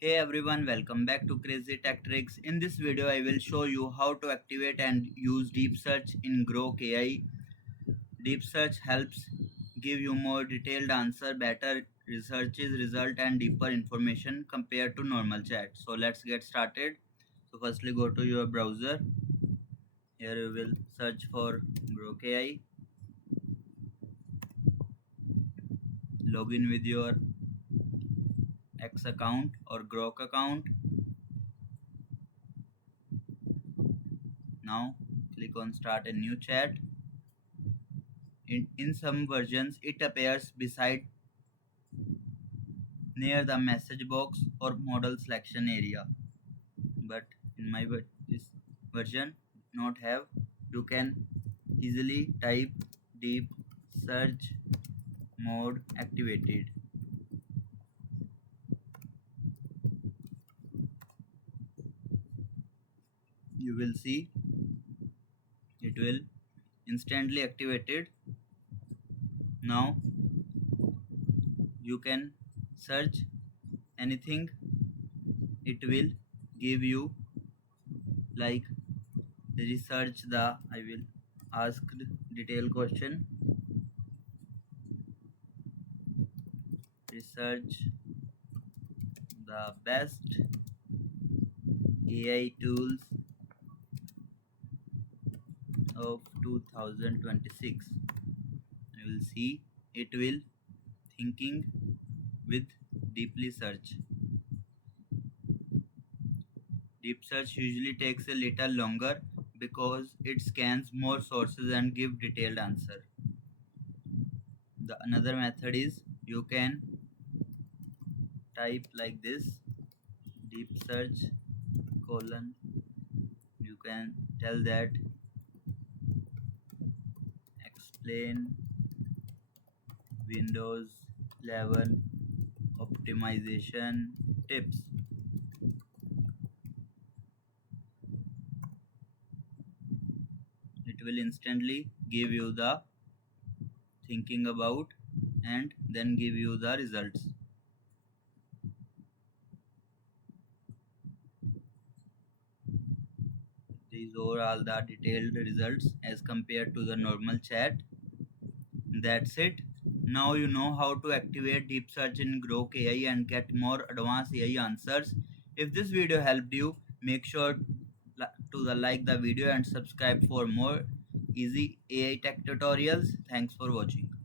Hey everyone, welcome back to Crazy Tech Tricks. In this video, I will show you how to activate and use DeepSearch in Grok AI. DeepSearch helps give you more detailed answer, better researches result and deeper information compared to normal chat. So let's get started. So firstly go to your browser. Here you will search for Grok AI. Log in with your X account or Grok account. Now click on start a new chat. In some versions, it appears beside near the message box or model selection area. But in my this version, not have. You can easily type deep search mode activated. You will see it will instantly activated. Now you can search anything. It will give you like research the I will ask detailed question. Research the best AI tools of 2026. You will see it will thinking with deeply search. Deep search usually takes a little longer because it scans more sources and give detailed answer. The another method is you can type like this deep search colon. You can tell that explain Windows 11 optimization tips. It will instantly give you the thinking about and then give you the results. These are all the detailed results as compared to the normal chat. That's it. Now you know how to activate deep search in Grok AI and get more advanced AI answers. If this video helped you, make sure to like the video and subscribe for more easy AI tech tutorials. Thanks for watching.